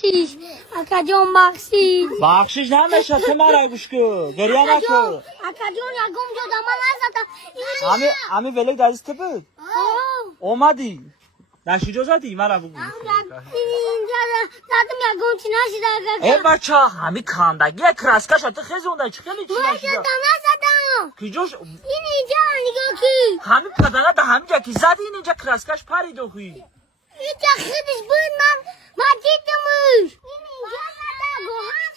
بخشیش اکا جان بخشیش بخشش نمیشه تو مرا گوش کن گریه نکن اکا جان یکم جدا من نزدم همی ولک دست بود اومدی نشی جو زدی مرا بگو اینجا زدم یکم چی نشیده ای بچه همی کاندگی کراسکش تو خیزونده چی خیلی چی من نشیده جدا نزدم کجاش این اینجا نگاه کی همی پدنه ده همی جا کی زدی اینجا کراسکش پرید و خوی اینجا خودش بود من دیدمش این اینجا زده گوهن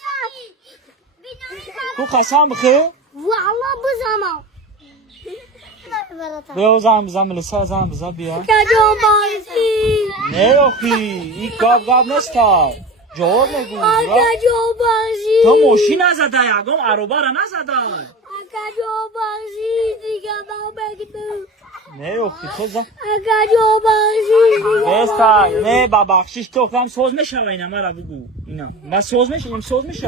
تو قسم بخیر والله بزنم بیا زن ملسا زن بزن بیا اکا جان بخشیش نه آخی این گاب نستا جواب نگو اکا جان بخشیش تو موشی نزده یکم عروبه را نزده اکا جان بخشیش دیگه نبگدم نه آخی تو زن اکا جان بخشیش بستا نه ببخشیش تو هم سوز میشوه اینا مرا بگو اینا من سوز میشوه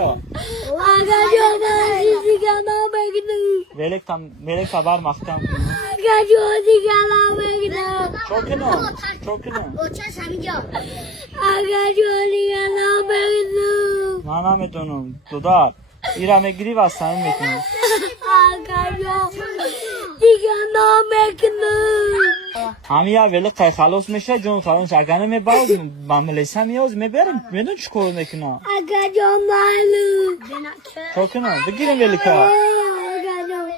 اکا جان بخشیش دیگه نبگدم ولک تبر مختم اکا جان دیگه نبگدم چوکنم اوچه همینجا اکا جان دیگه نبگدم من نمیتونم دودار ایرا میگیری وستانی میکنی اکا جان دیگه نبگدم همین ولک خلاص میشه جون خلاص اگر نمیباز من ملیسا میاز میبرم میدون چی کار میکنه اکا جان معلوم چوکنم بگیرم ولکا اکا جان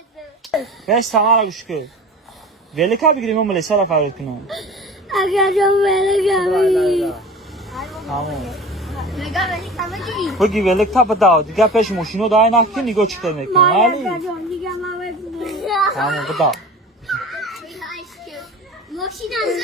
بس تمارا گوش کن ولکا بگیریم و ملیسا را فرود کنم اکا جان ولگمی همون نگاه ولی کمکی بگی ولک تا بداو دیگه پیش ماشینو دای نکن نگاه چی کار میکنه ولی اکا جان دیگه نبگدم همون بداو ماشین از